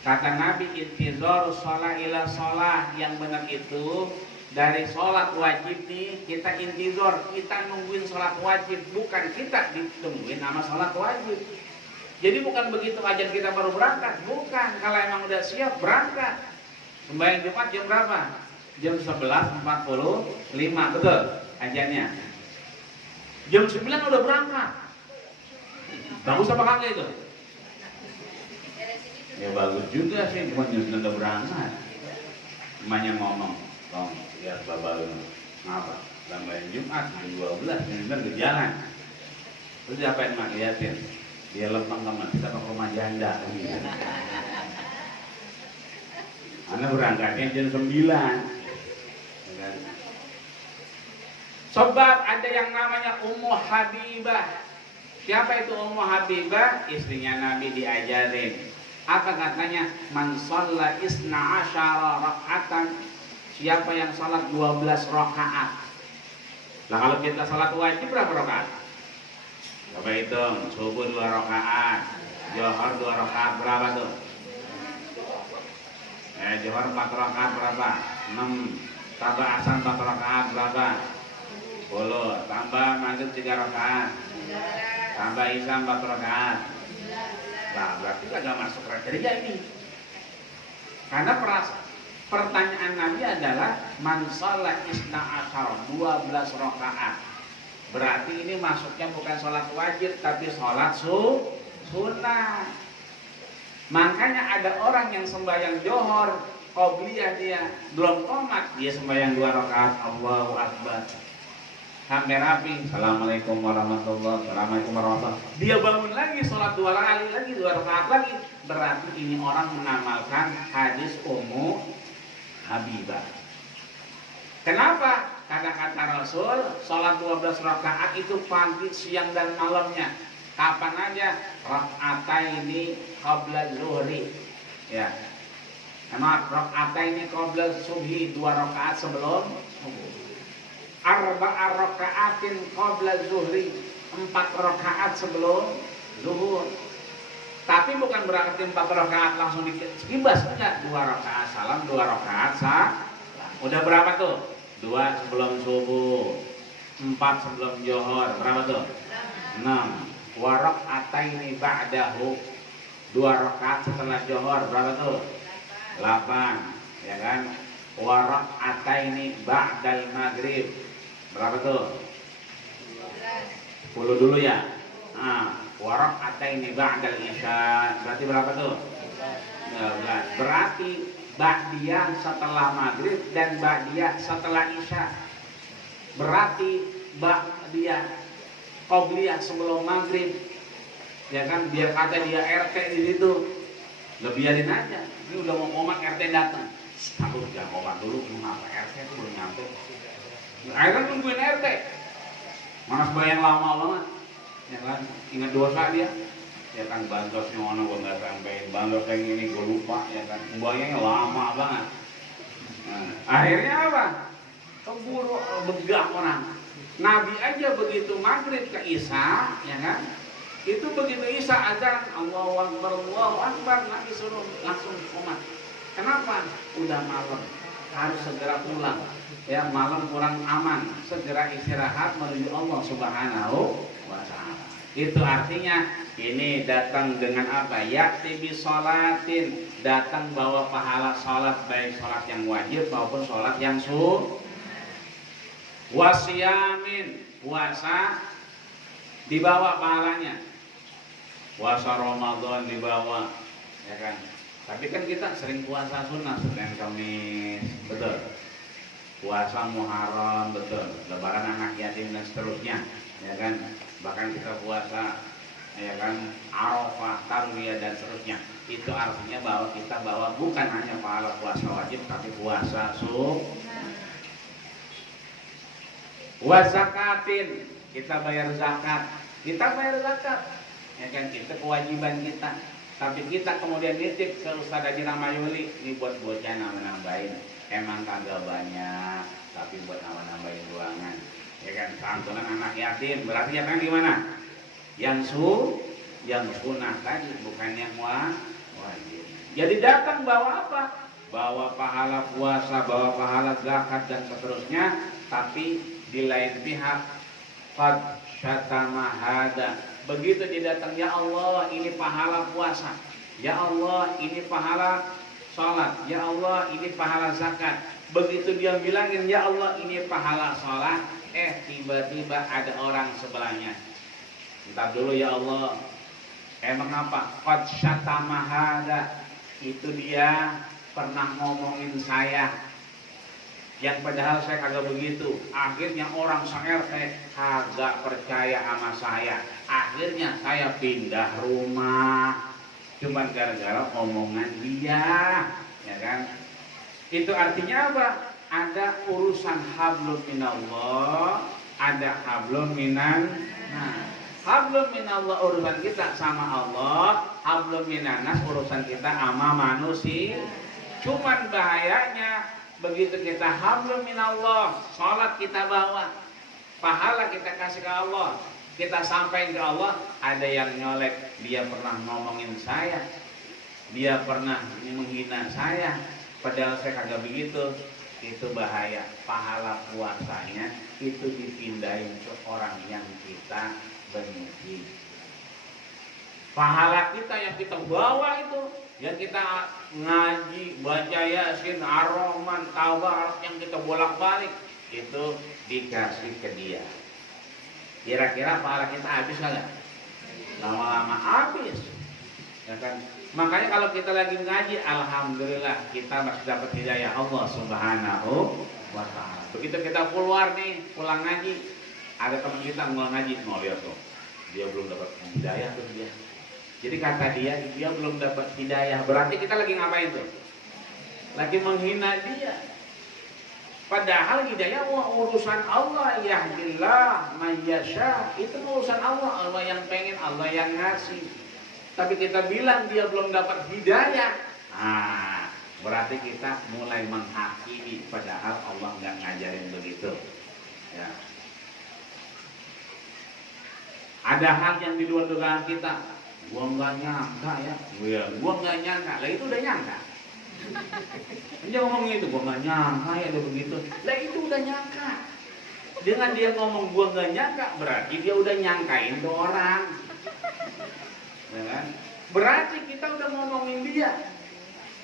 Kata Nabi, intizar sholat ila sholat, yang benar itu dari sholat wajib nih kita intizar, kita nungguin sholat wajib, bukan kita ditungguin sama sholat wajib. Jadi bukan begitu ajan kita baru berangkat, bukan. Kalau emang udah siap berangkat. Sembahyang Jumat jam berapa? Jam 11.45, betul ajannya. Jam 9 udah berangkat. Bagus apa kagak itu? Ya bagus juga sih, cuma jam 9 udah berangkat. Emaknya ngomong, "Tong, lihat bapak lu, ngapa? Sembahyang Jumat jam 12, jam 9 ke jalan." Terus diapain mak? Liatin, dia lempeng ke kita ke rumah janda. Karena berangkatnya jam 9. Sebab ada yang namanya Ummu Habibah. Siapa itu Ummu Habibah? Istrinya Nabi diajarin. Apa katanya? Man shalla isna asyara raka'atan. Siapa yang salat 12 rakaat. Lah kalau kita salat wajib berapa rakaat? Coba hitung, subuh 2 rakaat, Johor 2 rakaat, berapa tuh? Johor 4 rakaat berapa? 6. Tambah asar 4 rakaat berapa? 10. Tambah maghrib 3 rakaat. Tambah isya 4 rakaat. Nah, berarti nggak masuk kriteria ini. Karena pertanyaan Nabi adalah man shalla isna asyara, 12 rakaat. Berarti ini masuknya bukan sholat wajib tapi sholat sunnah. Makanya ada orang yang sembahyang johor qobliyah, dia belum qomat, dia sembahyang 2 rakaat, Allahu Akbar, sampai rapi, Assalamualaikum warahmatullahi wabarakatuh, dia bangun lagi sholat 2 kali lagi, 2 rakaat lagi. Berarti ini orang mengamalkan hadis Ummu Habibah. Kenapa? Karena kata Rasul, sholat 12 rakaat itu pagi, siang dan malamnya. Kapan aja? Raka'ataini qabla zuhri. Ya. Karena raka'ataini qabla subhi, 2 rakaat sebelum subuh. Arba'a raka'atin qabla zuhri, 4 rakaat sebelum zuhur. Tapi salam bukan berarti 4 rakaat langsung dikibas, enggak. 2 rakaat salam, 2 rakaat udah berapa tuh? 2 sebelum subuh, 4 sebelum johor, berapa tuh? 6. Wa raka'ataini ba'dahu, 2 rakaat setelah johor, berapa tuh? 8, ya kan? Wa raka'ataini ba'dal maghrib, berapa tuh? 10 dulu ya. Wa raka'ataini ba'dal isya, berarti berapa tuh? 12. Berarti ba'diyah setelah maghrib dan ba'diyah setelah isya. Berarti ba'diyah qobliyah sebelum maghrib, ya kan, biar kata dia RT di situ, lebiharin aja. Ini udah mau komat RT datang, takut jangan komat dulu, kenapa RT itu belum nyampe. Akhirnya nungguin RT, mana sebayang lama banget, ya kan, ingat dosa dia, ya kan, bantosnya mana gue nggak sampein, bantos yang ini gue lupa, ya kan, bayangnya lama banget. Akhirnya apa? Keburu begah orang. Nabi aja begitu maghrib ke isya, ya kan? Itu begitu isya azan, Allahu Akbar, Nabi suruh langsung qomat. Kenapa? Udah malam, harus segera pulang. Ya, malam kurang aman, segera istirahat menuju Allah Subhanahu wa Ta'ala. Itu artinya ini datang dengan apa? Ya'ti bi sholatin, datang bawa pahala sholat, baik sholat yang wajib maupun sholat yang sunnah. Wasiyamin, puasa dibawa pahalanya, puasa Ramadan dibawa, ya kan. Tapi kan kita sering puasa sunnah, Senin Kamis, betul. Puasa Muharram, betul. Lebaran anak yatim dan seterusnya, ya kan. Bahkan kita puasa, ya kan, Arafah, Tarwiyah dan seterusnya. Itu artinya bahwa kita bawa bukan hanya pahala puasa wajib, tapi puasa sunnah. Wa zakatin, kita bayar zakat, ya kan, kita kewajiban kita. Tapi kita kemudian nitip ke Ustaz Haji Ramayuli, ini buat bocah nambahin, emang kagak banyak, tapi buat nambahin ruangan, ya kan, santunan anak yatim. Berarti ya kan gimana? Yang sunnah tadi, bukan yang wajib. Jadi datang bawa apa? Bawa pahala puasa, bawa pahala zakat dan seterusnya, tapi di lain pihak qad syatama hada, begitu dia datang, ya Allah ini pahala puasa, ya Allah ini pahala salat, ya Allah ini pahala zakat. Begitu dia bilangin ya Allah ini pahala salat, tiba-tiba ada orang sebelahnya, entar dulu ya Allah, emang apa? Qad syatama hada, itu dia pernah ngomongin saya, yang padahal saya kagak begitu. Akhirnya orang se-RT kagak percaya sama saya. Akhirnya saya pindah rumah, cuman gara-gara omongan dia, ya kan? Itu artinya apa? Ada urusan hablum minallah, ada hablum minan. Nah, hablum minallah urusan kita sama Allah, hablum minanas urusan kita sama manusia. Cuman bahayanya begitu kita hablum minallah, salat kita bawa, pahala kita kasih ke Allah, kita sampaikan ke Allah, ada yang nyolek, dia pernah ngomongin saya, dia pernah menghina saya, padahal saya kagak begitu. Itu bahaya. Pahala puasanya itu dipindahin ke orang yang kita benci. Pahala kita yang kita bawa itu, yang kita ngaji, baca Yasin, Ar-Rahman, Tabarak, yang kita bolak-balik, itu dikasih ke dia. Kira-kira pahala kita habis kagak? Lama-lama habis, ya kan? Makanya kalau kita lagi ngaji, alhamdulillah kita masih dapat hidayah Allah Subhanahu wa Ta'ala. Begitu kita keluar nih, pulang ngaji, ada teman kita mau ngaji, mau lihat tuh, dia belum dapat hidayah tuh dia. Jadi kata dia belum dapat hidayah. Berarti kita lagi ngapain tuh? Lagi menghina dia. Padahal hidayah urusan Allah, yahdillah mayyasha. Itu urusan Allah, Allah yang pengen, Allah yang ngasih. Tapi kita bilang dia belum dapat hidayah. Nah, berarti kita mulai menghakimi, padahal Allah nggak ngajarin begitu. Ya. Ada hal yang di luar dugaan kita. Gua nggak nyangka ya. Gua nggak nyangka. Lah itu udah nyangka. Dia ngomong gitu, gua nggak nyangka ya udah begitu. Lah itu udah nyangka. Dengan dia ngomong gua nggak nyangka, berarti dia udah nyangkain tuh orang. Ya kan? Berarti kita udah ngomongin dia.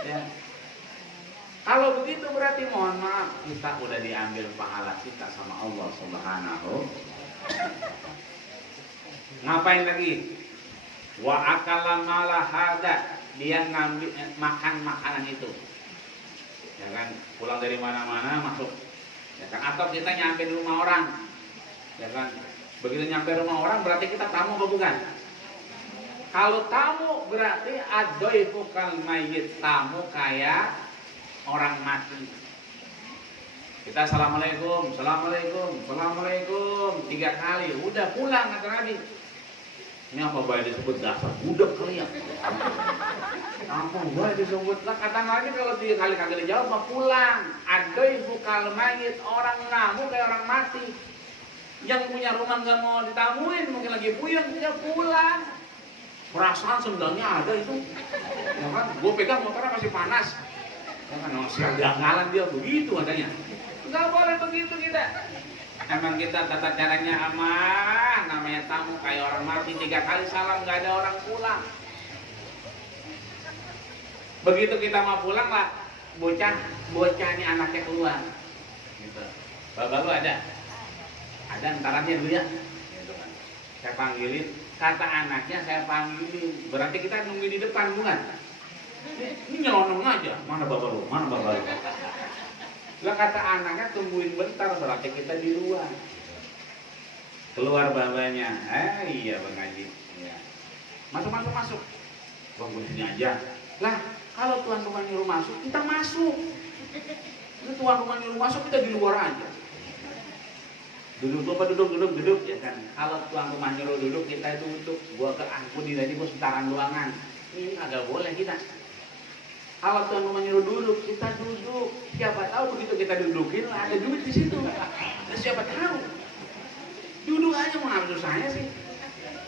Ya. Kalau begitu berarti mohon maaf, kita udah diambil pahala kita sama Allah Subhanahu. Ngapain lagi? Wa akala mala hada, dia ngambil makan makanan itu. Ya kan, pulang dari mana-mana masuk. Ya kan, atau kita nyampe di rumah orang. Ya kan, begitu nyampe rumah orang berarti kita tamu apa bukan? Kalau tamu berarti adoifu kal mayyit, tamu kayak orang mati. Kita assalamualaikum, assalamualaikum, assalamualaikum 3 kali, udah pulang kata Nabi. Ini apa baik disebut dasar budak kali ya? Apa baik disebut lah kata Nabi kalau 3 kali kagak dijawab mah pulang. Adoifu kal mayyit, orang namu kayak orang mati. Yang punya rumah nggak mau ditamuin, mungkin lagi puyeng, dia pulang. Perasaan sebenarnya ada itu, ya kan? Gue pegang motornya masih panas, ya kan? Siang gangalan dia begitu adanya. Nggak boleh begitu kita. Emang kita tata caranya aman, namanya tamu kayak orang mati 3 kali salam nggak ada orang pulang. Begitu kita mau pulang lah, bocah ini anaknya keluar. Gitu. Bapak lu ada entaranya dulu ya. Gitu kan. Saya panggilin. Kata anaknya saya panggilin, berarti kita nunggu di depan bukan? Ini nyelonong aja, mana bapak lu, mana bapak lu? Lah kata anaknya tungguin bentar, berarti kita di luar. Keluar babanya, iya Bang Haji, ya. Masuk. Bang sini aja. Lah kalau tuan rumah nyuruh masuk, kita masuk. Itu tuan rumah nyuruh masuk, kita di luar aja. Duduk ya kan. Kalau tuan rumah nyuruh duduk, kita duduk. Gua ke ampun tadi gua sentaran ruangan. Ini agak boleh kita. Kalau tuan rumah nyuruh duduk, kita duduk. Siapa tahu begitu kita dudukin ada duit di situ. Nah, siapa tahu. Duduk aja mau ngambil susahnya sih.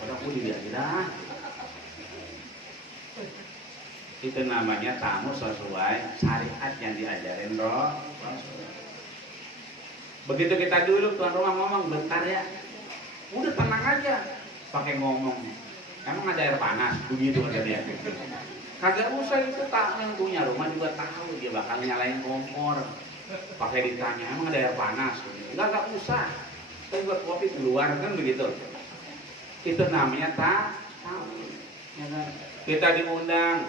Udah aku dilihat dah. Itu namanya tamu sesuai syariat yang diajarin Rasul. Begitu kita duduk, tuan rumah ngomong, bentar ya. Udah tenang aja. Pakai ngomong. Emang ada air panas? Begitu kata dia. Kagak usah itu, tak yang punya rumah juga tahu. Dia bakal nyalain kompor. Pakai ditanya, emang ada air panas? Enggak usah. Kita buat kopi keluar kan begitu. Itu namanya tamu. Ya kan? Kita diundang.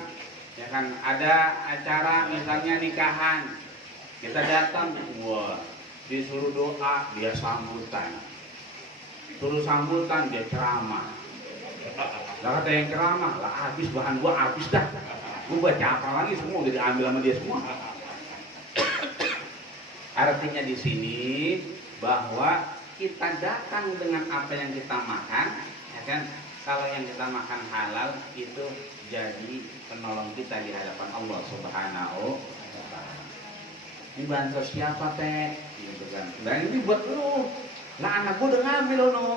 Ya kan, ada acara misalnya nikahan. Kita datang, wah. Disuruh doa, dia sambutan. Suruh sambutan, dia ceramah. Lah kata yang ceramah, lah habis bahan gua habis dah. Gua baca apa lagi semua udah diambil sama dia semua. Artinya di sini bahwa kita datang dengan apa yang kita makan, ya kan? Kalau yang kita makan halal itu jadi penolong kita di hadapan Allah Subhanahu. Ini bansos siapa teh? Gitu kan. Nah ini buat lu. Lah anak gua udah ngambil lu.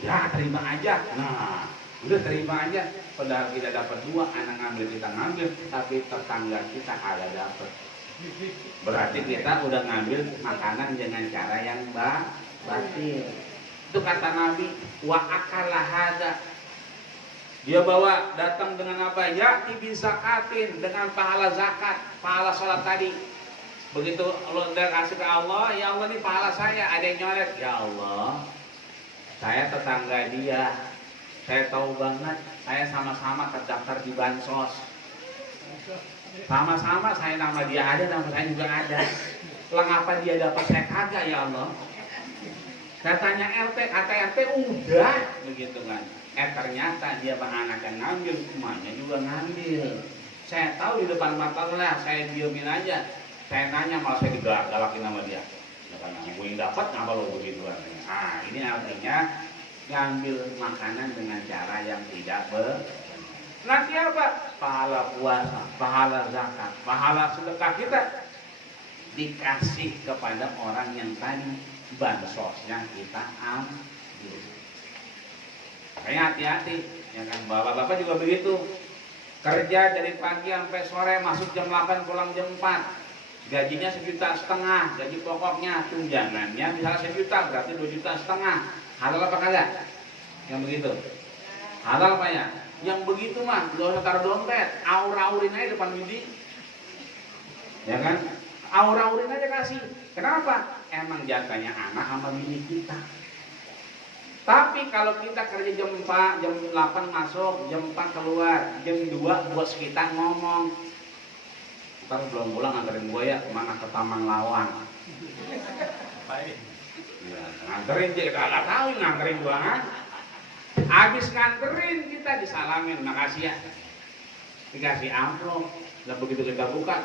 Udah terima aja. Nah, udah terima aja. Padahal kita dapat 2, anak ngambil kita ngambil, tapi tetangga kita ada dapat. Berarti kita udah ngambil makanan dengan cara yang batil. Itu kata Nabi, wa akala hada. Dia bawa datang dengan apa? Ya tibi zakatin, dengan pahala zakat, pahala sholat tadi. Begitu lo udah kasih ke Allah, ya Allah ini pahala saya, ada yang nyoret, ya Allah, saya tetangga dia, saya tahu banget, saya sama-sama terdaftar di bansos, sama-sama saya nama dia ada, nama saya juga ada, ngapa dia dapat saya kagak ya Allah? Katanya RT, kata RT udah, begitu kan? Ternyata dia anak yang ngambil, semuanya juga ngambil. Saya tahu di depan mata lah, saya diemin aja. Saya nanya malah saya digalakin sama dia. Ya kan, gue yang dapat ngapa lo begitu kan? Nah, ini artinya ngambil makanan dengan cara yang tidak benar. Nanti apa? Pahala puasa, pahala zakat, pahala sedekah kita dikasih kepada orang yang tadi bansosnya kita ambil. Kayak hati-hati. Ya kan, bapak-bapak juga begitu. Kerja dari pagi sampai sore, masuk jam 8, pulang jam 4. Gajinya 1,5 juta, gaji pokoknya, tunjangannya misalnya 1 juta, berarti 2,5 juta. Halal apa kagak? Yang begitu. Halal apa ya? Yang begitu mah gak usah taruh dompet, aur-aurin aja depan bini. Ya kan? Aur-aurin aja kasih. Kenapa? Emang jatahnya anak sama bini kita. Tapi kalau kita kerja jam 4, jam 8 masuk, jam 4 keluar, jam 2 bos kita ngomong, ntar belum pulang nganterin gua ya kemana, ke Taman Lawang. Ya, nganterin dia, kalau tahu nganterin gua kan. Habis nganterin kita disalamin, makasih ya. Dikasih amplop, dan begitu kita buka